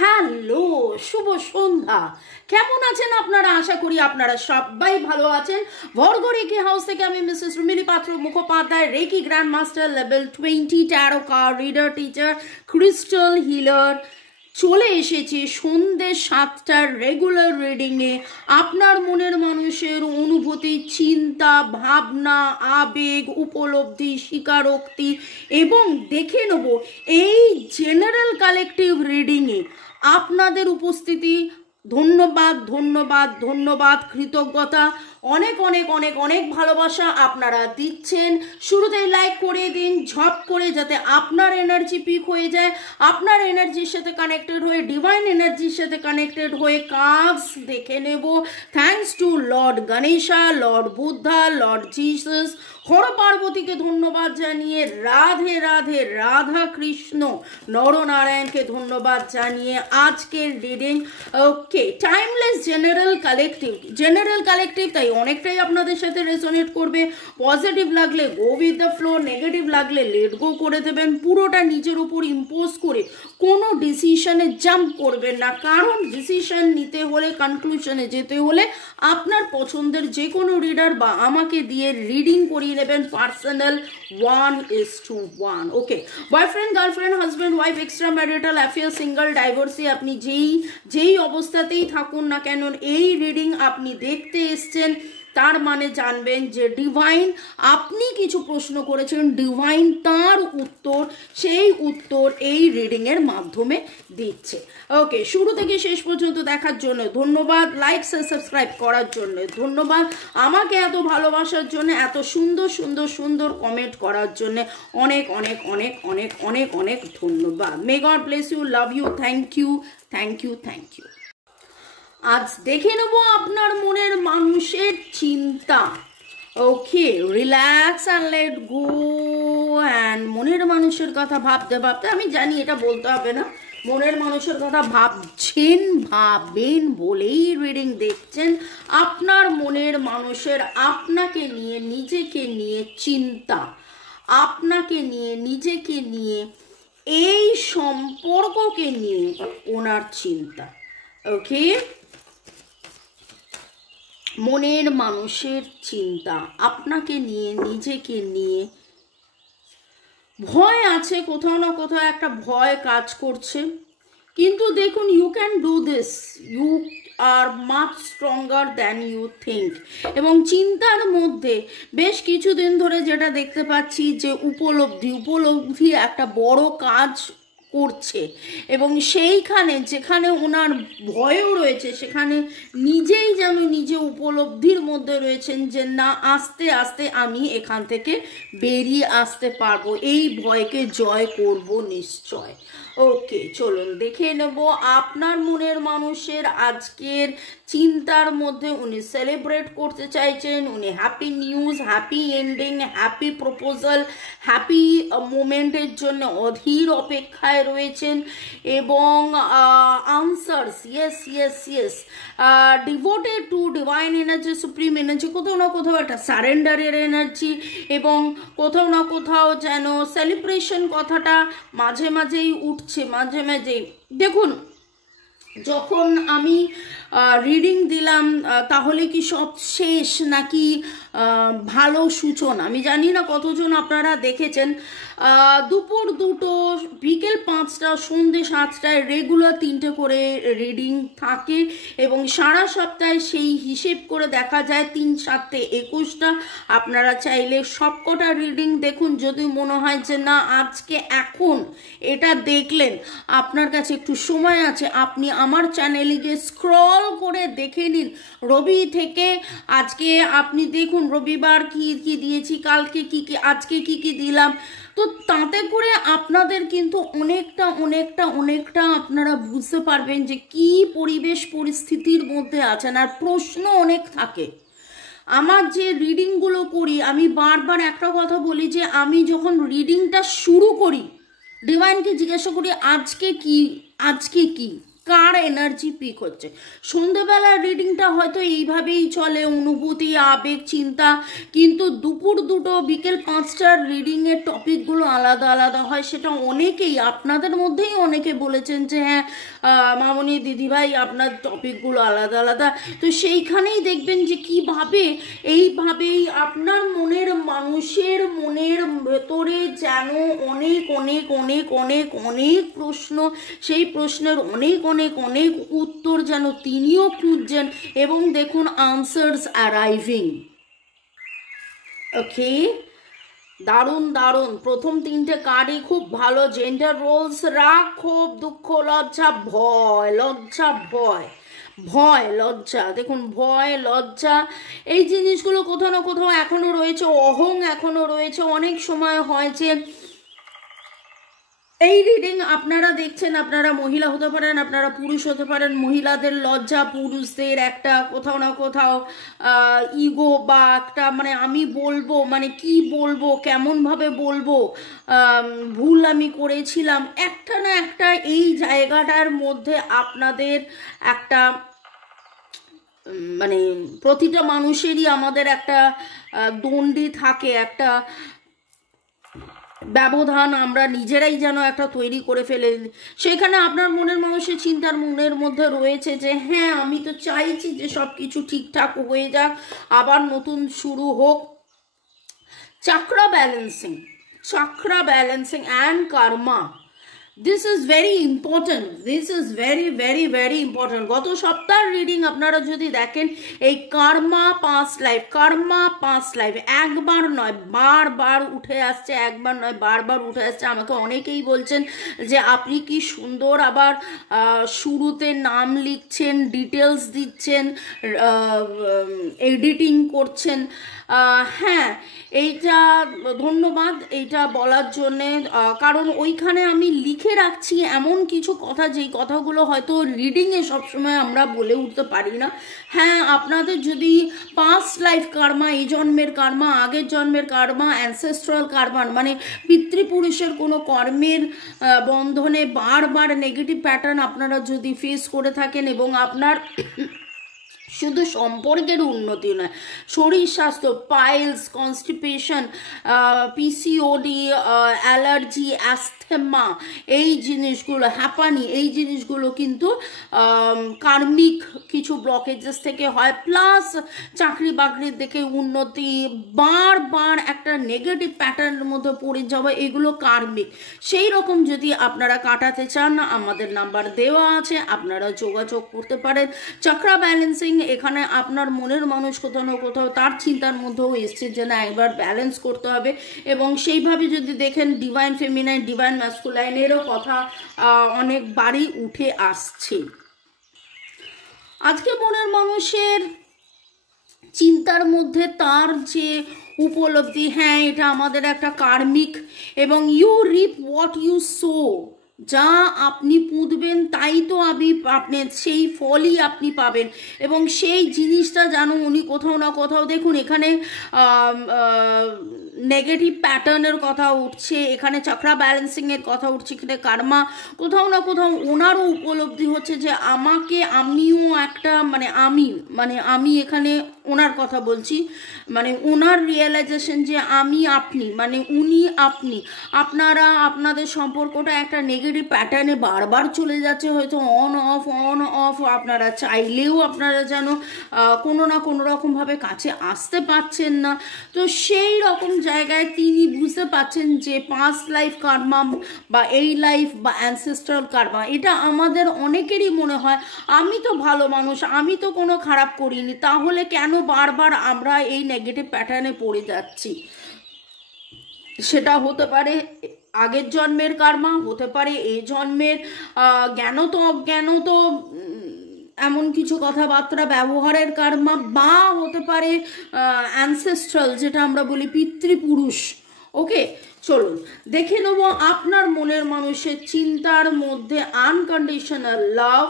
Hello, শুভ সন্ধ্যা। কেমন আছেন আপনারা? আশা করি আপনারা সবাই ভালো আছেন। ভর্গ রেকি হাউস থেকে আমি Mrs Rumili Patra Mukhopadhyay, reiki grand master level 20 tarot card reader, teacher, crystal healer, চলে এসেছি সন্ধ্যে 7টার রেগুলার রিডিংয়ে। আপনার মনের মানুষের অনুভূতি, চিন্তা, ভাবনা, আবেগ, উপলব্ধি, স্বীকারোক্তি এবং দেখে নেব এই জেনারেল কালেকটিভ রিডিংয়ে আপনাদের উপস্থিতি। ধন্যবাদ ধন্যবাদ ধন্যবাদ, কৃতজ্ঞতা, অনেক অনেক অনেক অনেক ভালোবাসা আপনারা দিচ্ছেন। শুরুতেই লাইক করে দিন ঝপ করে, যাতে আপনার এনার্জি পিক হয়ে যায়, আপনার এনার্জির সাথে কানেক্টেড হয়ে, ডিভাইন এনার্জির সাথে কানেক্টেড হয়ে কাজ দেখে নেব। Thanks to lord Ganesha, lord Buddha, lord Jesus, Har পার্বতীকে ধন্যবাদ জানিয়ে, রাধে রাধে রাধা কৃষ্ণ নরনারায়ণকে ধন্যবাদ জানিয়ে আজকের রিডিং ওকে টাইমলেস জেনারেল কালেকটিভ তাই অনেকটাই আপনাদের সাথে রেজোনেট করবে। পজিটিভ লাগলে go with the flow, negative লাগলে লেট গো করে দেবেন। পুরোটা নিজের উপর ইম্পোজ করে কোনো ডিসিশনে জাম্প করবেন না, কারণ ডিসিশন নিতে হলে, কনক্লুশনে যেতে হলে আপনার পছন্দের যে কোনো রিডার বা আমাকে দিয়ে রিডিং করিয়ে নেবেন personal 1:1। Okay, boyfriend, girlfriend, husband, wife, extra marital affair, single, divorcee, আপনি যেই অবস্থাতেই থাকুন না কেন, এই রিডিং আপনি দেখতে এসছেন, তার মানে জানবেন যে ডিভাইন, আপনি কিছু প্রশ্ন করেছেন, ডিভাইন তার উত্তর, সেই উত্তর এই রিডিংয়ের মাধ্যমে দিচ্ছে। ওকে, শুরু থেকে শেষ পর্যন্ত দেখার জন্য ধন্যবাদ, লাইক সাবস্ক্রাইব করার জন্য ধন্যবাদ, আমাকে এত ভালোবাসার জন্য, এত সুন্দর সুন্দর সুন্দর কমেন্ট করার জন্য অনেক অনেক অনেক অনেক অনেক অনেক ধন্যবাদ। May God bless you, love you, thank you thank you thank you. আজ দেখে নেব আপনার মনের মানুষের চিন্তা। Okay, relax and let go. And মনের মানুষের কথা ভাবতে ভাবতে, আমি জানি এটা বলতে হবে না, মনের মানুষের কথা ভাবছেন, ভাবেন বলেই রিডিং দেখছেন। আপনার মনের মানুষের আপনাকে নিয়ে, নিজেকে নিয়ে চিন্তা, আপনাকে নিয়ে, নিজেকে নিয়ে, এই সম্পর্ককে নিয়ে ওনার চিন্তা। ওকে, মনের মানুষের চিন্তা আপনাকে নিয়ে, নিজেকে নিয়ে, ভয় আছে, কোথাও না কোথাও একটা ভয় কাজ করছে, কিন্তু দেখুন, you can do this, you are much stronger than you think. এবং চিন্তার মধ্যে বেশ কিছুদিন ধরে যেটা দেখতে পাচ্ছি যে উপলব্ধি একটা বড় কাজ করছে, এবং সেইখানে যেখানে ওনার ভয়ও রয়েছে, সেখানে নিজেই যেন নিজে উপলব্ধির মধ্যে রয়েছেন যে না, আস্তে আস্তে আমি এখান থেকে বেরিয়ে আসতে পারবো, এই ভয়কে জয় করব নিশ্চয়। ওকে, চলুন দেখে নেব আপনার মনের মানুষের আজকের চিন্তার মধ্যে। উনি সেলিব্রেট করতে চাইছেন, উনি happy news, happy ending, happy proposal, happy মোমেন্টের জন্য অধীর অপেক্ষায় রয়েছেন, এবং answers, yes yes yes, devoted to divine energy, supreme energy, কোথাও না কোথাও একটা সারেন্ডারের এনার্জি, এবং কোথাও না কোথাও যেন সেলিব্রেশন কথাটা মাঝে মাঝেই উঠছে, মাঝে মাঝেই। দেখুন, যখন আমি রিডিং দিলাম তাহলে কি সব শেষ নাকি ভালো সূচনা, আমি জানি না কতজন আপনারা দেখেছেন। দুপুর 2টো, বিকেল 5টা, সন্ধ্যে 7টায় রেগুলার 3টে করে রিডিং থাকে, এবং সারা সপ্তাহে সেই হিসেব করে দেখা যায় 3 7 21টা। আপনারা চাইলে সবকটা রিডিং দেখুন, যদি মনে হয় যে না আজকে এখন এটা দেখলেন, আপনার কাছে একটু সময় আছে, আপনি আমার চ্যানেলে গিয়ে স্ক্রল করে দেখে নিন। রবি থেকে আজকে আপনি দেখুন রবিবার কি কি দিয়েছি, কালকে কি কি, আজকে কি কি দিলাম, তো তাতে করে আপনাদের কিন্তু অনেকটা অনেকটা অনেকটা আপনারা বুঝতে পারবেন যে কি পরিবেশ পরিস্থিতির মধ্যে আছেন। আর প্রশ্ন অনেক থাকে। আমার যে রিডিংগুলো করি, আমি বারবার একটা কথা বলি যে আমি যখন রিডিংটা শুরু করি, ডিভাইনকে জিজ্ঞাসা করি আজকে কি, আজকে কি, কার এনার্জি পিক হচ্ছে। সন্ধ্যেবেলার রিডিংটা হয়তো এইভাবেই চলে, অনুভূতি, আবেগ, চিন্তা, কিন্তু দুপুর 2টো বিকেল 5টার রিডিংয়ের টপিকগুলো আলাদা আলাদা হয়। সেটা অনেকেই আপনাদের মধ্যেই অনেকে বলেছেন যে হ্যাঁ মামনি দিদিভাই আপনার টপিকগুলো আলাদা আলাদা। তো সেইখানেই দেখবেন যে কিভাবে এইভাবেই আপনার মনের মানুষের মনের ভেতরে যেন অনেক অনেক অনেক অনেক অনেক প্রশ্ন, সেই প্রশ্নের অনেক অনেক অনেক উত্তর যেন তিনিও খুঁজছেন, এবং দেখুন আনসার্স অ্যারাইভিং। ওকে, দারুণ দারুণ। প্রথম 3টে কার্ডই খুব ভালো। জেন্ডার রোলস, রাগ, ক্ষোভ, দুঃখ, লজ্জা, ভয়, লজ্জা, ভয়, ভয়, লজ্জা। দেখুন ভয়, লজ্জা, এই জিনিসগুলো কোথাও না কোথাও এখনো রয়েছে, অহং এখনো রয়েছে। অনেক সময় হয় যে এই রিডিং আপনারা দেখছেন, আপনারা মহিলা হতে পারেন, আপনারা পুরুষ হতে পারেন। মহিলাদের লজ্জা, পুরুষদের একটা কোথাও না কোথাও ইগো, বা একটা মানে আমি বলবো, মানে কি বলবো, কেমনভাবে বলবো, ভুল আমি করেছিলাম, একটা না একটা এই জায়গাটার মধ্যে আপনাদের একটা মানে প্রতিটা মানুষেরই আমাদের একটা দণ্ডি থাকে, একটা ব্যবধান আমরা নিজেরাই যেন একটা তৈরি করে ফেলে। সেখানে আপনার মনের মানুষের চিন্তার মনের মধ্যে রয়েছে যে হ্যাঁ আমি তো চাইছি যে সব কিছু ঠিকঠাক হয়ে যাক, আবার নতুন শুরু হোক। Chakra balancing, chakra balancing and Karma, this is very important, this is very very very important. গত সপ্তাহের রিডিং আপনারা যদি দেখেন, এই কর্মা পাস্ট লাইফ, কর্মা পাস্ট লাইফ একবার নয় বারবার উঠে আসছে, একবার নয় বারবার উঠে আসছে। আমাকে অনেকেই বলছেন যে আপনি কি সুন্দর আবার শুরুতে নাম লিখছেন, ডিটেলস দিচ্ছেন, এডিটিং করছেন। হ্যাঁ, এইটা ধন্যবাদ এইটা বলার জন্যে, কারণ ওইখানে আমি লিখে রাখছি এমন কিছু কথা যেই কথাগুলো হয়তো রিডিংয়ে সবসময় আমরা বলে উঠতে পারি না। হ্যাঁ, আপনাদের যদি পাস্ট লাইফ কার্মা, এই জন্মের কার্মা, আগের জন্মের কার্মা, অ্যানসেস্ট্রাল কার্মা, মানে পিতৃপুরুষের কোনো কর্মের বন্ধনে বারবার নেগেটিভ প্যাটার্ন আপনারা যদি ফেস করে থাকেন, এবং আপনার শুধু সম্পর্কের উন্নতি নয়, শরীর স্বাস্থ্য, পাইলস, কনস্টিপেশন, পিসিওডি, অ্যালার্জি, অ্যাস্থেমা, এই জিনিসগুলো, হ্যাপানি, এই জিনিসগুলো কিন্তু কার্মিক কিছু ব্লকেজেস থেকে হয়। প্লাস চাকরি বাকরির দিকে উন্নতি, বারবার একটা নেগেটিভ প্যাটার্নের মধ্যে পড়ে যাওয়া, এগুলো কার্মিক। সেই রকম যদি আপনারা কাটাতে চান, আমাদের নাম্বার দেওয়া আছে, আপনারা যোগাযোগ করতে পারেন। চক্রা ব্যালেন্সিং, এখানে আপনার মনের মানুষ কোথাও না কোথাও তার চিন্তার মধ্যেও এসছে যে না একবার ব্যালেন্স করতে হবে, এবং সেইভাবে যদি দেখেন ডিভাইন ফেমিনাইন, ডিভাইন ম্যাসকুলাইনেরও কথা অনেকবারই উঠে আসছে। আজকে মনের মানুষের চিন্তার মধ্যে তার যে উপলব্ধি, হ্যাঁ এটা আমাদের একটা কার্মিক, এবং you reap what you sow, যা আপনি পুঁতবেন তাই তো আপনি সেই ফলই আপনি পাবেন। এবং সেই জিনিসটা জানো উনি কোথাও না কোথাও, দেখুন এখানে নেগেটিভ প্যাটার্নের কথা উঠছে, এখানে চক্রা ব্যালেন্সিংয়ের কথা উঠছে, এখানে কার্মা, কোথাও না কোথাও ওনারও উপলব্ধি হচ্ছে যে আমাকে, আমিও একটা আমি এখানে ওনার কথা বলছি, মানে ওনার রিয়েলাইজেশন যে আমি আপনি, মানে উনি আপনি, আপনারা আপনাদের সম্পর্কটা একটা নেগেটিভ প্যাটার্নে বারবার চলে যাচ্ছে, হয়তো অন অফ, আপনারা চাইলেও আপনারা যেন কোনো না কোনো রকমভাবে কাছে আসতে পারছেন না। তো সেই রকম জায়গায় তিনি বুঝতে পারছেন যে পাস্ট লাইফ কার্মা বা এই লাইফ বা অ্যানসেস্ট্রাল কার্মা, এটা আমাদের অনেকেরই মনে হয় আমি তো ভালো মানুষ, আমি তো কোনো খারাপ করিনি, তাহলে কেন বারবার আমরা এই নেগেটিভ প্যাটার্নে পড়ে যাচ্ছি। সেটা হতে পারে আগের জন্মের কার্মা, হতে পারে এই জন্মের জ্ঞানত অজ্ঞানত এমন কিছু কথাবার্তা ব্যবহারের কার্মা, বা হতে পারে অ্যানসেস্ট্রাল, যেটা আমরা বলি পিতৃপুরুষ। ওকে, চলুন দেখে নেব আপনার মনের মানুষের চিন্তার মধ্যে আনকন্ডিশনাল লাভ,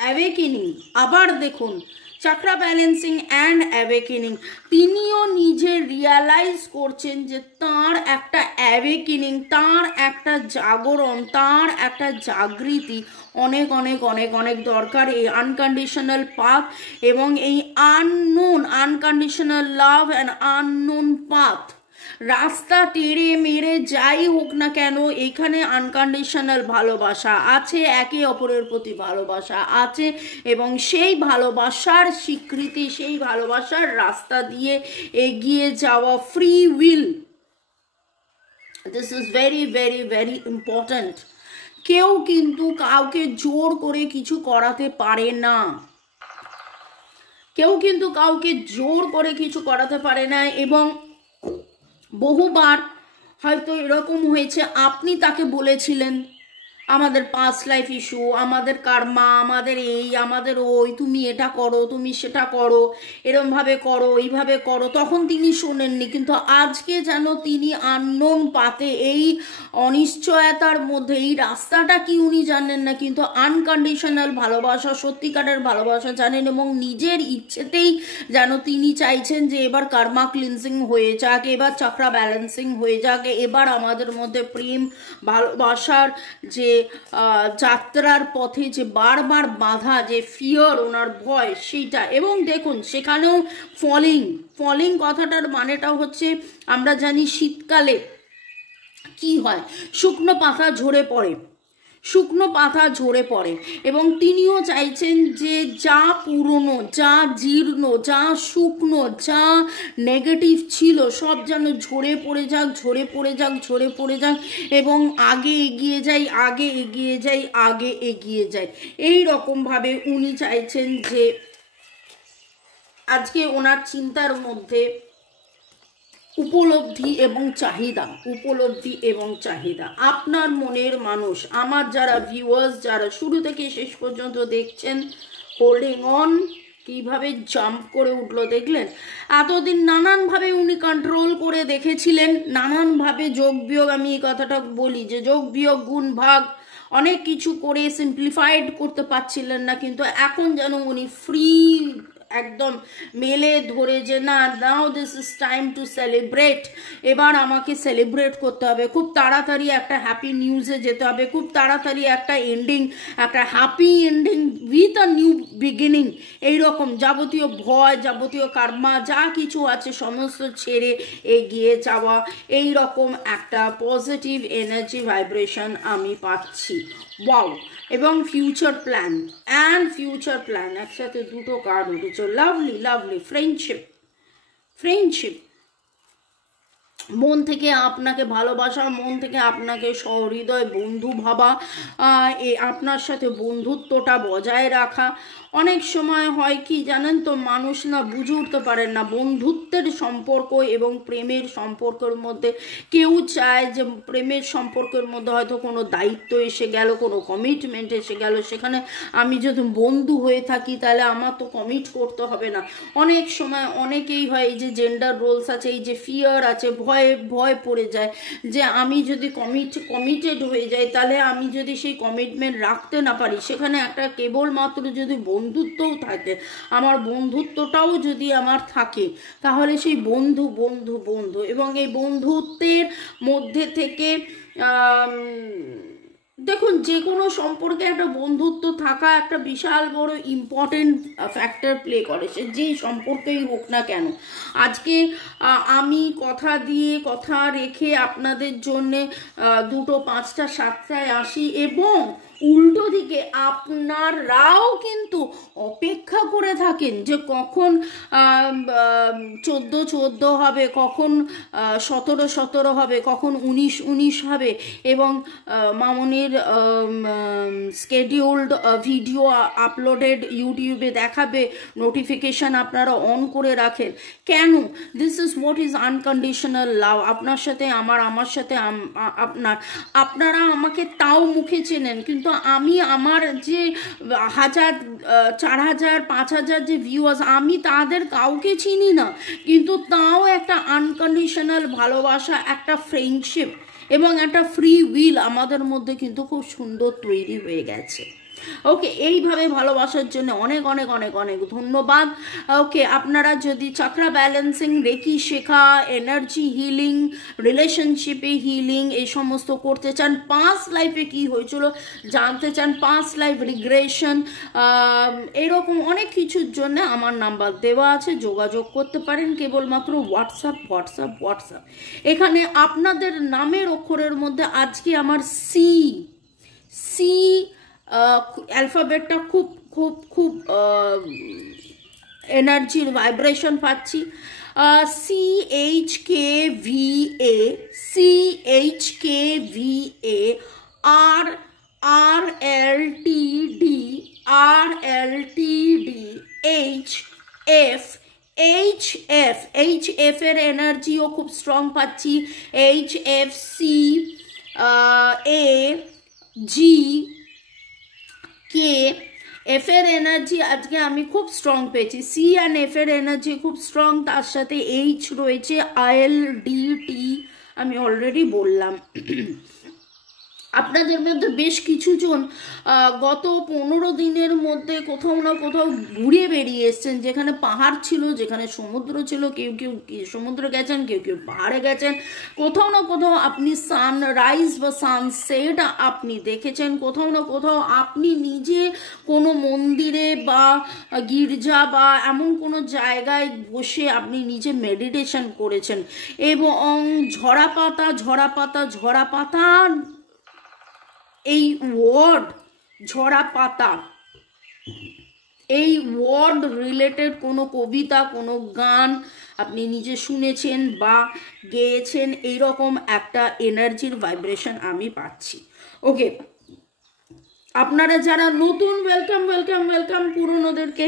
অ্যাওয়েকেনিং। আবার দেখুন চক্রা ব্যালেন্সিং অ্যান্ড অ্যাওয়েকেনিং, তিনিও নিজে রিয়ালাইজ করছেন যে তার একটা অ্যাওয়েকেনিং, তার একটা জাগরণ, তার একটা জাগৃতি অনেক অনেক অনেক অনেক দরকার এই আনকন্ডিশনাল পাথ এবং এই unconditional love and unknown path. রাস্তা টেড়ে মেরে যাই হোক না কেন, এখানে আনকন্ডিশনাল ভালোবাসা আছে, একে অপরের প্রতি ভালোবাসা আছে, এবং সেই ভালোবাসার স্বীকৃতি, সেই ভালোবাসার রাস্তা দিয়ে এগিয়ে যাওয়া free will, this is very very very important. কেউ কিন্তু কাউকে জোর করে কিছু করাতে পারে না, কেউ কিন্তু কাউকে জোর করে কিছু করাতে পারে না। এবং বহুবার হয়তো এরকম হয়েছে, আপনি তাকে বলেছিলেন আমাদের পাস্ট লাইফ ইস্যু, আমাদের কার্মা, আমাদের এই, আমাদের ওই, তুমি এটা করো, তুমি সেটা করো, এরমভাবে করো, এইভাবে করো, তখন তিনি শোনেননি। কিন্তু আজকে যেন তিনি আননোন পাতে, এই অনিশ্চয়তার মধ্যে, এই রাস্তাটা কি উনি জানেন না, কিন্তু আনকন্ডিশনাল ভালোবাসা, সত্যিকারের ভালোবাসা জানেন, এবং নিজের ইচ্ছেতেই যেন তিনি চাইছেন যে এবার কার্মা ক্লিনজিং হয়ে যাক, এবার চক্রা ব্যালেন্সিং হয়ে যাক, এবার আমাদের মধ্যে প্রেম ভালোবাসার যে যাত্রার পথে যে বারবার বাধা, যে ফিয়ার, ওনার ভয়, সেইটা। এবং দেখুন সেখানেও ফলিং কথাটার মানেটা হচ্ছে, আমরা জানি শীতকালে কি হয়, শুকনো পাতা ঝরে পড়ে, এবং তিনিও চাইছেন যে যা পুরনো, যা জীর্ণ, যা শুকনো, যা নেগেটিভ ছিল সব যেন ঝরে পড়ে যাক, এবং আগে এগিয়ে যাই। এই রকমভাবে উনি চাইছেন যে আজকে ওনার চিন্তার মধ্যে উপলব্ধি এবং চাহিদা। আপনার মনের মানুষ, আমার যারা ভিউয়ার্স, যারা শুরু থেকে শেষ পর্যন্ত দেখছেন, হোল্ডিং অন, কিভাবে জাম্প করে উঠলো দেখলেন। এতদিন নানানভাবে উনি কন্ট্রোল করে দেখেছিলেন, নানানভাবে যোগ বিয়োগ, আমি এই কথাটা বলি যে যোগ বিয়োগ গুণ ভাগ অনেক কিছু করে সিম্পলিফাইড করতে পারছিলেন না, কিন্তু এখন যেন উনি ফ্রি একদম মেলে ধরে যে না, now this is time to celebrate, এবার আমাকে সেলিব্রেট করতে হবে, খুব তাড়াতাড়ি একটা হ্যাপি নিউজে যেতে হবে, খুব তাড়াতাড়ি একটা happy ending with a new beginning. এইরকম যাবতীয় ভয়, যাবতীয় কার্মা যা কিছু আছে সমস্ত ছেড়ে এগিয়ে যাওয়া, এই রকম একটা পজিটিভ এনার্জি ভাইব্রেশন আমি পাচ্ছি। ওয়াও! এবং ফিউচার প্ল্যান একসাথে দুটো কার্ড উঠেছে। লাভলি ফ্রেন্ডশিপ, মন থেকে আপনাকে ভালোবাসা, মন থেকে আপনাকে সহৃদয় বন্ধু ভাবা, আপনার সাথে বন্ধুত্বটা বজায় রাখা। অনেক সময় হয় কি জানেন তো, মানুষ না বুঝে উঠতে পারেন না বন্ধুত্বের সম্পর্ক এবং প্রেমের সম্পর্কের মধ্যে। কেউ চায় যে প্রেমের সম্পর্কের মধ্যে হয়তো কোনো দায়িত্ব এসে গেল, কোনো কমিটমেন্ট এসে গেল, সেখানে আমি যদি বন্ধু হয়ে থাকি তাহলে আমার তো কমিট করতে হবে না। অনেক সময় অনেকেই হয়, এই যে জেন্ডার রোলস আছে, এই যে ফিয়ার আছে, ভয় পড়ে যায় যে আমি যদি কমিটেড হয়ে যাই, তাহলে আমি যদি সেই কমিটমেন্ট রাখতে না পারি, সেখানে একটা কেবলমাত্র যদি বন্ধুত্বও থাকে, আমার বন্ধুত্বটাও যদি আমার থাকে, তাহলে সেই বন্ধু এবং এই বন্ধুত্বের মধ্যে থেকে দেখুন, যে কোনো সম্পর্কে একটা বন্ধুত্ব থাকা একটা বিশাল বড় ইম্পর্টেন্ট ফ্যাক্টর প্লে করে, সে যেই সম্পর্কেই হোক না কেন। আজকে আমি কথা রেখে আপনাদের জন্যে 2টো 5টা 7টায় আসি, এবং উল্টো দিকে আপনারাও কিন্তু অপেক্ষা করে থাকেন যে কখন 14 হবে, কখন 17 হবে, কখন 19 হবে, এবং মামনির স্কেডিউলড ভিডিও আপলোডেড ইউটিউবে দেখাবে, নোটিফিকেশান আপনারা অন করে রাখেন। কেন? This is what is unconditional love. আপনার সাথে আমার সাথে আপনারা আমাকে তাও মুখে চেনেন, কিন্তু আমি আমার যে 1000, 4000, 5000 যে ভিউয়ার্স, আমি তাদের কাউকে চিনি না, কিন্তু তাও একটা আনকন্ডিশনাল ভালোবাসা, একটা ফ্রেন্ডশিপ এবং একটা ফ্রি উইল আমাদের মধ্যে কিন্তু খুব সুন্দর তৈরি হয়ে গেছে। ওকে, এইভাবে ভালোবাসার জন্য অনেক অনেক অনেক অনেক ধন্যবাদ। ওকে, আপনারা যদি চক্রা ব্যালেন্সিং, রেকি শেখা, এনার্জি হিলিং, রিলেশনশিপে হিলিং এই সমস্ত করতে চান, পাস্ট লাইফে কি হয়েছিল জানতে চান, পাস্ট লাইফ রিগ্রেশন, এরকম অনেক কিছুর জন্য আমার নাম্বার দেওয়া আছে, যোগাযোগ করতে পারেন কেবলমাত্র হোয়াটসঅ্যাপ হোয়াটসঅ্যাপ হোয়াটসঅ্যাপ। এখানে আপনাদের নামের অক্ষরের মধ্যে আজকে আমার সি সি অ্যালফাবেটটা খুব খুব খুব এনার্জির ভাইব্রেশন পাচ্ছি। CHKVA, CHKVA, RLTD, RLTD, HF এর এনার্জিও খুব স্ট্রং পাচ্ছি, HFC, AG, কে এফ এর এনার্জি আজকে আমি খুব স্ট্রং পেয়েছি, সি অ্যান্ড এফ এর এনার্জি খুব স্ট্রং, তার সাথে এইচ রয়েছে, ILDT আমি অলরেডি বললাম। আপনাদের মধ্যে বেশ কিছুজন গত 15 দিনের মধ্যে কোথাও না কোথাও ঘুরে বেরিয়ে এসছেন, যেখানে পাহাড় ছিল, যেখানে সমুদ্র ছিল, কেউ কেউ সমুদ্রে গেছেন, কেউ কেউ পাহাড়ে গেছেন, কোথাও না কোথাও আপনি সানরাইজ বা সানসেট আপনি দেখেছেন, কোথাও না কোথাও আপনি নিজে কোনো মন্দিরে বা গির্জা বা এমন কোনো জায়গায় বসে আপনি নিজে মেডিটেশন করেছেন, এবং ঝরা পাতা ঝরা পাতা ঝরা পাতা, এই ওয়ার্ড ঝরা পাতা, এই ওয়ার্ড রিলেটেড কোনো কবিতা, কোনো গান আপনি নিজে শুনেছেন বা গেয়েছেন, এইরকম একটা এনার্জির ভাইব্রেশন আমি পাচ্ছি। ওকে, আপনারা যারা নতুন, ওয়েলকাম ওয়েলকাম ওয়েলকাম, পুরনোদেরকে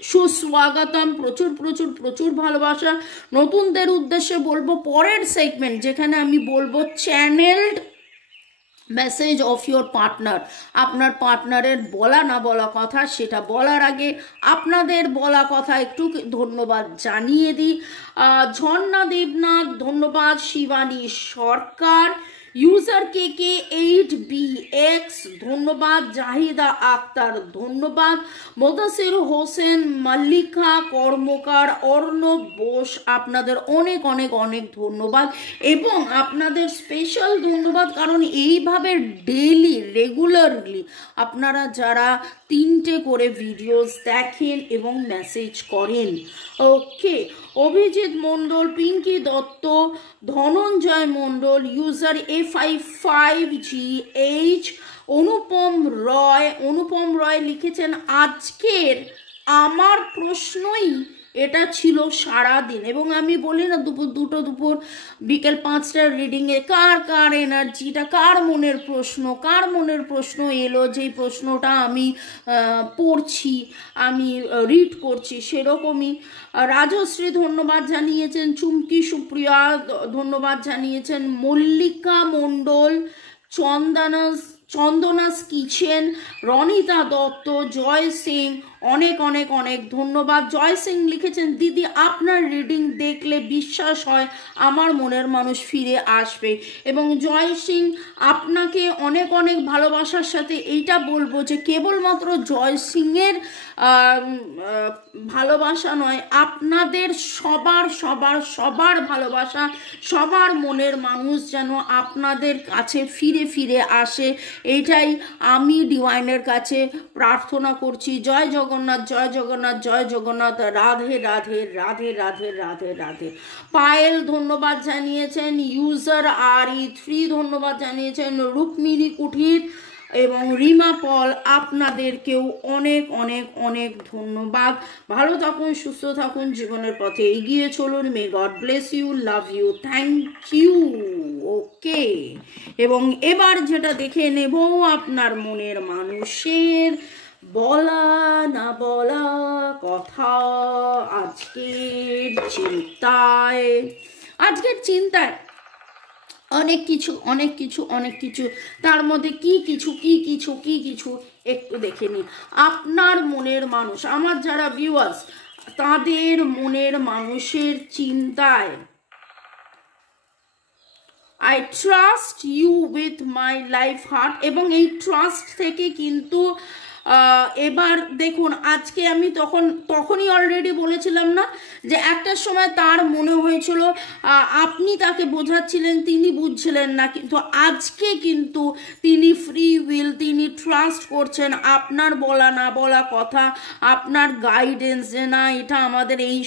সুস্বাগতম, প্রচুর প্রচুর প্রচুর ভালোবাসা। নতুনদের উদ্দেশ্যে বলবো পরের সেগমেন্ট, যেখানে আমি বলবো চ্যানেলড মেসেজ অফ ইয়োর পার্টনার। আপনার পার্টনারের বলা না বলা কথা, সেটা বলার আগে আপনাদের বলা কথা একটু ধন্যবাদ জানিয়ে দিই। ঝর্ণা দেবনাথ ধন্যবাদ, শিবানী সরকার, ইউজার KK8BX ধন্যবাদ, জাহিদা আক্তার ধন্যবাদ, মোদাসির হোসেন, মল্লিকা কর্মকার, অর্ণব বোস, আপনাদের অনেক অনেক অনেক ধন্যবাদ। এবং আপনাদের স্পেশাল ধন্যবাদ কারণ এইভাবে ডেইলি রেগুলারলি আপনারা যারা 3টে করে ভিডিওস দেখেন এবং মেসেজ করেন। ওকে, অভিজিৎ মণ্ডল, পিঙ্কি দত্ত, ধনঞ্জয় মণ্ডল, ইউজার A55GH, অনুপম রয় লিখেছেন আজকের আমার প্রশ্নই এটা ছিল সারাদিন। এবং আমি বলি না দুপুর বিকেল 5টার রিডিংয়ে কার এনার্জিটা, কার মনের প্রশ্ন এলো, যেই প্রশ্নটা আমি পড়ছি, আমি রিড করছি, সেরকমই রাজশ্রী ধন্যবাদ জানিয়েছেন, চুমকি সুপ্রিয়া ধন্যবাদ জানিয়েছেন, মল্লিকা মণ্ডল, চন্দনাস কিচেন, রনিতা দত্ত, জয় সিং, অনেক অনেক অনেক ধন্যবাদ। জয় সিং লিখেছেন দিদি আপনার রিডিং দেখলে বিশ্বাস হয় আমার মনের মানুষ ফিরে আসবে। এবং জয় সিং আপনাকে অনেক অনেক ভালোবাসার সাথে এইটা বলবো যে কেবলমাত্র জয় সিংয়ের ভালোবাসা নয়, আপনাদের সবার ভালোবাসা, সবার মনের মানুষ যেন আপনাদের কাছে ফিরে ফিরে আসে, এইটাই আমি ডিভাইনের কাছে প্রার্থনা করছি। জয় জগন্নাথ, জয় জগন্নাথ, জয় জগন্নাথ, রাধে রাধে রাধে রাধে রাধে রাধে। পায়েল ধন্যবাদ জানিয়েছেন, ইউজার RE3 ধন্যবাদ জানিয়েছেন, রুক্মিণী কুঠির এবং রিমা পল, আপনাদেরকেও অনেক অনেক অনেক ধন্যবাদ। ভালো থাকুন, সুস্থ থাকুন, জীবনের পথে এগিয়ে চলুন। May God bless you, love you, thank you. Okay, এবং এবার যেটা দেখে নেব আপনার মনের মানুষের বলা না বলা কথা, আজকের চিন্তায় অনেক কিছু, তার মধ্যে কি কিছু একটু দেখে নিন। আপনার মনের মানুষ, আমার যারা ভিউয়ার্স, তাদের মনের মানুষের চিন্তায় I trust you with my life heart. এবং এই ট্রাস্ট থেকে কিন্তু এবার দেখুন, আজকে আমি তখনই অলরেডি বলেছিলাম না যে একটা সময় তার মনে হয়েছিল আপনি তাকে বোঝাচ্ছিলেন, তিনি বুঝছিলেন না, কিন্তু আজকে কিন্তু তিনি ফ্রি উইল, তিনি ট্রাস্ট করছেন আপনার বলা না বলা কথা, আপনার গাইডেন্স, যে না এটা আমাদের এই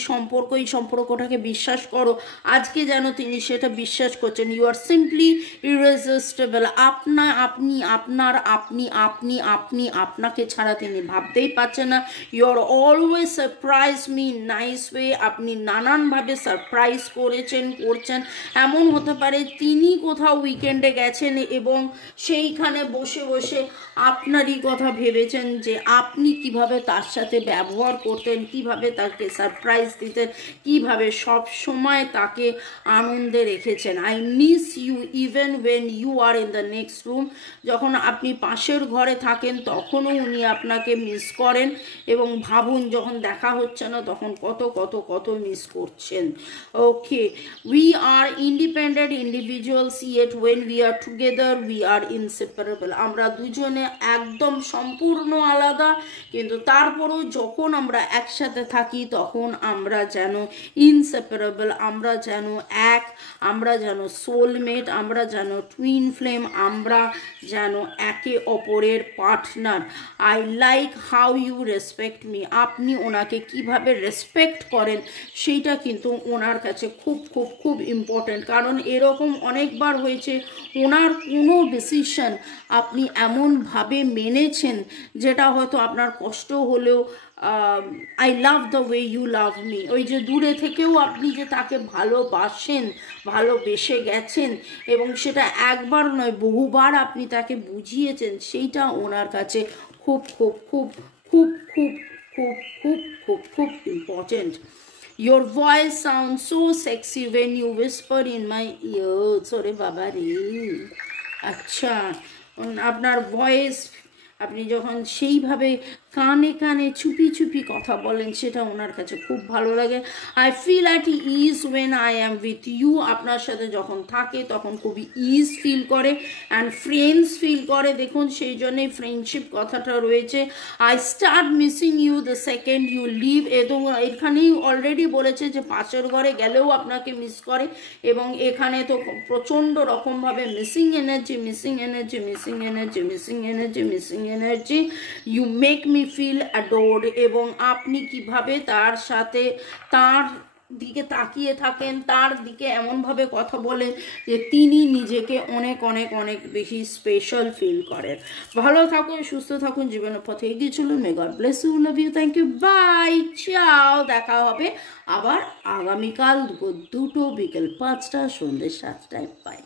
সম্পর্কটাকে বিশ্বাস করো, আজকে যেন তিনি সেটা বিশ্বাস করছেন। You are simply irresistible. আপনি আপনাকে ছাড়া তিনি ভাবতেই পারছেন না। You are always surprise me nice way. আপনি নানানভাবে সারপ্রাইজ করছেন। এমন হতে পারে তিনি কোথাও উইকেন্ডে গেছেন এবং সেইখানে বসে বসে আপনারই কথা ভেবেছেন যে আপনি কিভাবে তার সাথে ব্যবহার করতেন, কিভাবে তাকে সারপ্রাইজ দিতেন, কিভাবে সব সময় তাকে আনন্দে রেখেছেন। I miss you even when you are in the next room. যখন আপনি পাশের ঘরে থাকেন তখনও উনি আপনাকে মিস করেন, এবং ভাবুন যখন দেখা হচ্ছে না তখন কত মিস করছেন। Okay, we are independent individuals, yet when we are together we are inseparable. আমরা দুজনে একদম সম্পূর্ণ আলাদা, কিন্তু তারপরেও যখন আমরা একসাথে থাকি তখন আমরা যেন ইনসেপারেবল, আমরা যেন এক, আমরা যেন সোলমেট, আমরা যেন টুইন ফ্লেম, আমরা যেন একে অপরের partner. I like how you respect me. আপনি ওনাকে কিভাবে রেসপেক্ট করেন সেইটা কিন্তু ওনার কাছে খুব ইম্পর্টেন্ট। কারণ এরকম অনেকবার হয়েছে ওনার কোনো ডিসিশন আপনি এমনভাবে মেনেছেন যেটা হয়তো আপনার কষ্ট হলেও I love the way you love me, ওই যে দূরে থেকেও আপনি যে তাকে ভালোবেসে গেছেন এবং সেটা একবার নয় বহুবার আপনি তাকে বুঝিয়েছেন, সেইটা ওনার কাছে খুব important. Your voice sounds so sexy when you whisper in my ears. ওরে বাবা রে, আচ্ছা, আপনার ভয়েস, আপনি যখন সেইভাবে কানে কানে চুপি কথা বলেন সেটা ওনার কাছে খুব ভালো লাগে। I feel at ease when I am with you. আপনার সাথে যখন থাকে তখন খুবই ইজ ফিল করে অ্যান্ড ফ্রেন্ডস ফিল করে। দেখুন সেই জন্যই ফ্রেন্ডশিপ কথাটা রয়েছে। I start missing you the second you leave. এবং এখানেই অলরেডি বলেছে যে পাশের ঘরে গেলেও আপনাকে মিস করে, এবং এখানে তো প্রচণ্ড রকমভাবে missing energy. You make me feel adored. এবং আপনি কিভাবে তার সাথে তার দিকে তাকিয়ে থাকেন, তার দিকে এমনভাবে কথা বলেন যে তিনি নিজেকে অনেক বেশি স্পেশাল ফিল করেন। ভালো থাকুন, সুস্থ থাকুন, জীবনের পথে এগিয়ে চলুন। May God bless you, love you, thank you, bye, ciao. দেখা হবে আবার আগামীকাল দুটো বিকেল 5টা, সন্ধ্যে 7টায়। বাই।